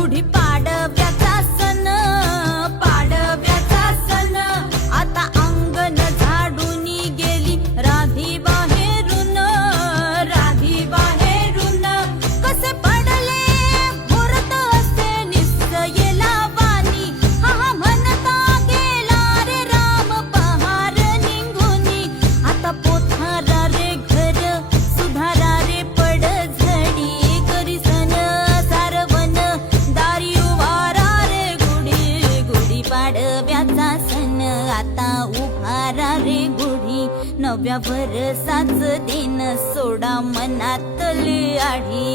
गुढी पाडव्याचा सण, पाडव्याचा सण. आता अंगण झाडून गेली राधी बाहेरून, राधी बाहेरून. कसे पडले मुहूर्त असे निश्चयला वाणी, हा हा म्हणता गेला रे राम पहार निघूनी. आता पोथारा रे घर सुधारा रे पडझडी, करी सण सारवण दारी उभारा रे गुढी, गुढी पाडव्याचा सण आता उभारा रे गुढी. नव्या वर्षाच दिन सोडा मनातली आढी,